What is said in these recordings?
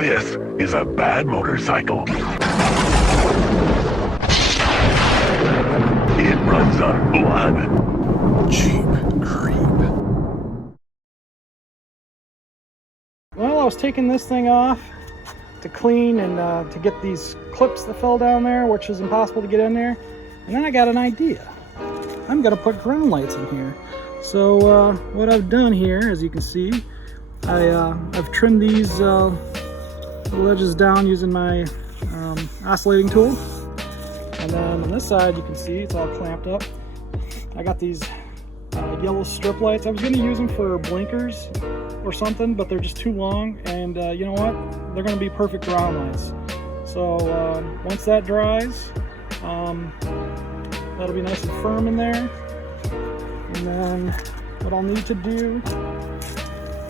This is a bad motorcycle. It runs on blood. Cheap creep. Well, I was taking this thing off to clean and to get these clips that fell down there, which is impossible to get in there. And then I got an idea. I'm gonna put ground lights in here. So what I've done here, as you can see, I've trimmed these little edges down using my oscillating tool. And then on this side, you can see it's all clamped up. I got these yellow strip lights. I was gonna use them for blinkers or something, but they're just too long. And you know what? They're gonna be perfect ground lights. So once that dries, that'll be nice and firm in there. And then what I'll need to do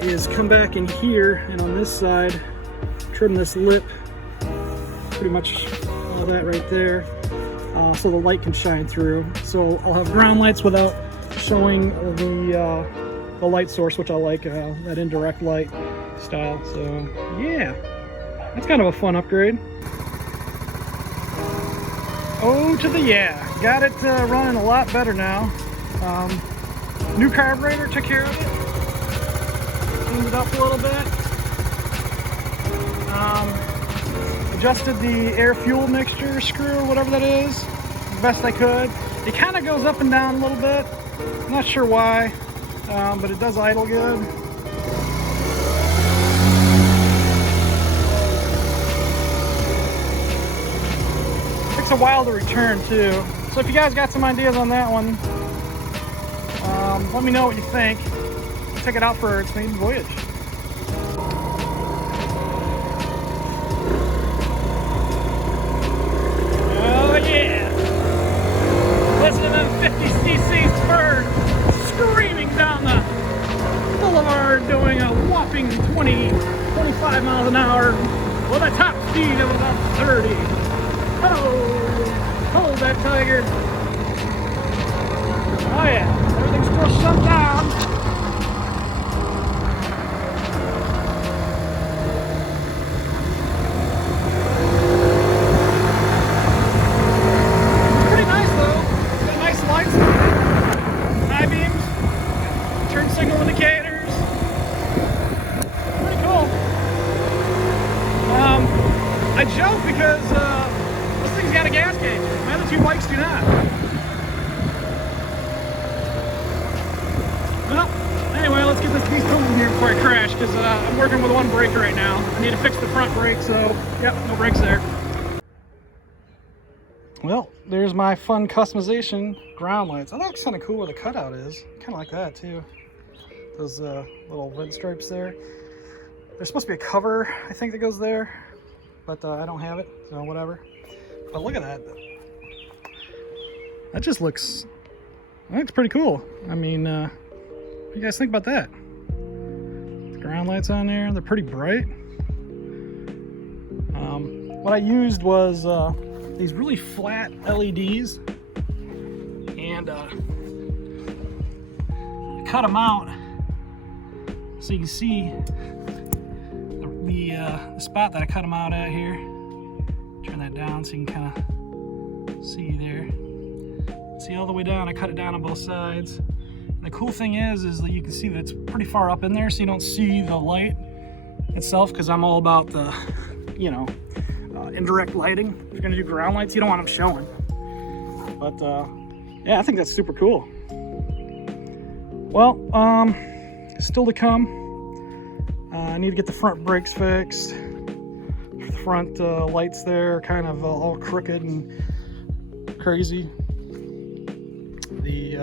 is come back in here and on this side, trim this lip, pretty much all that right there, so the light can shine through. So I'll have ground lights without showing the light source, which I like, that indirect light style. So yeah, that's kind of a fun upgrade. Oh, to the yeah. Got it running a lot better now. New carburetor took care of it. Cleaned it up a little bit. Adjusted the air-fuel mixture screw, whatever that is, the best I could. It kind of goes up and down a little bit. I'm not sure why, but it does idle good. Takes a while to return too. So if you guys got some ideas on that one, let me know what you think. Check it out for its maiden voyage. Oh yeah! Listen to them 50 cc's spur screaming down the boulevard, doing a whopping 25 miles an hour with a top speed of about 30. Oh, hold that tiger. Oh yeah, everything's still shut down. Pretty nice though. It's got nice lights, high beams, turn signal indicators. Pretty cool. I joke because this thing's got a gas gauge. My other two bikes do not. Well, anyway, let's get this piece moving here before I crash, because I'm working with one brake right now. I need to fix the front brake, so yep, no brakes there. Well, there's my fun customization ground lights. I think it's kind of cool where the cutout is. Kind of like that too. Those little red stripes there. There's supposed to be a cover, I think, that goes there, but I don't have it, so whatever. But look at that. That just looks pretty cool. I mean, what do you guys think about that? The ground lights on there, they're pretty bright. What I used was these really flat LEDs, and I cut them out so you can see the spot that I cut them out at here. Turn that down so you can kind of see there. See all the way down, I cut it down on both sides. And the cool thing is that you can see that it's pretty far up in there, so you don't see the light itself, because I'm all about the, you know, indirect lighting. If you're gonna do ground lights, you don't want them showing. But yeah, I think that's super cool. Well, still to come. I need to get the front brakes fixed. The front lights there are kind of all crooked and crazy. The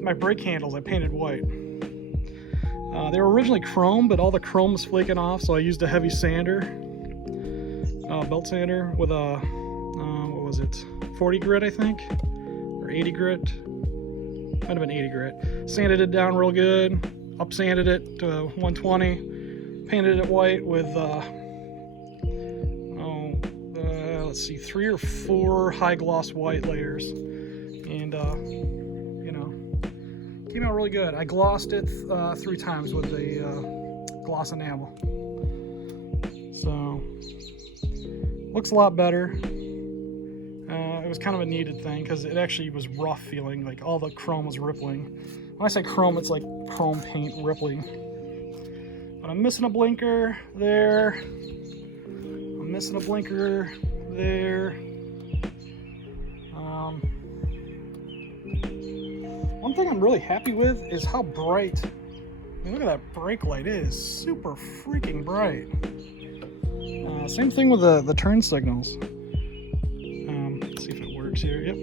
my brake handles I painted white. They were originally chrome, but all the chrome was flaking off, so I used a heavy sander, belt sander with a what was it, 40 grit I think, or 80 grit. Might have been 80 grit. Sanded it down real good, up sanded it to 120, painted it white with let's see, 3 or 4 high gloss white layers, and you know, Came out really good. I glossed it 3 times with the gloss enamel. So, looks a lot better. It was kind of a needed thing because it actually was rough feeling, like all the chrome was rippling. When I say chrome, it's like chrome paint rippling. But I'm missing a blinker there. I'm missing a blinker there. One thing I'm really happy with is how bright. I mean, look at that brake light. It is super freaking bright. Same thing with the turn signals. Let's see if it works here. Yep.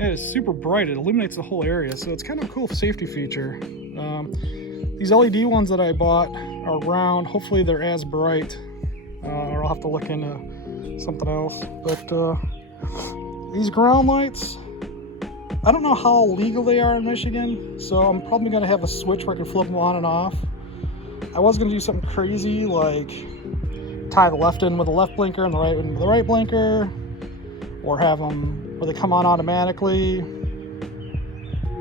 It is super bright. It illuminates the whole area, so it's kind of a cool safety feature. These LED ones that I bought are round. Hopefully they're as bright, or I'll have to look into something else. But these ground lights, I don't know how legal they are in Michigan, so I'm probably going to have a switch where I can flip them on and off. I was going to do something crazy like tie the left end with the left blinker and the right end with the right blinker, or have them where they come on automatically.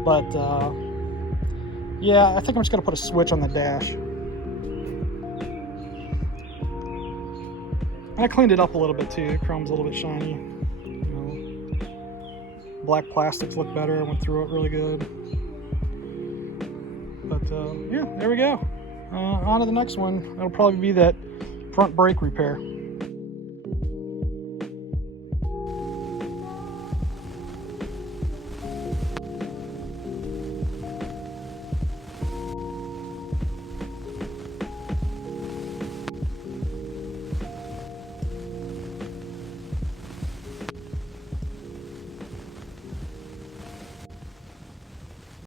But yeah, I think I'm just going to put a switch on the dash. And I cleaned it up a little bit too. Chrome's a little bit shiny. Black plastics look better. I went through it really good. But yeah, there we go. On to the next one. It'll probably be that front brake repair.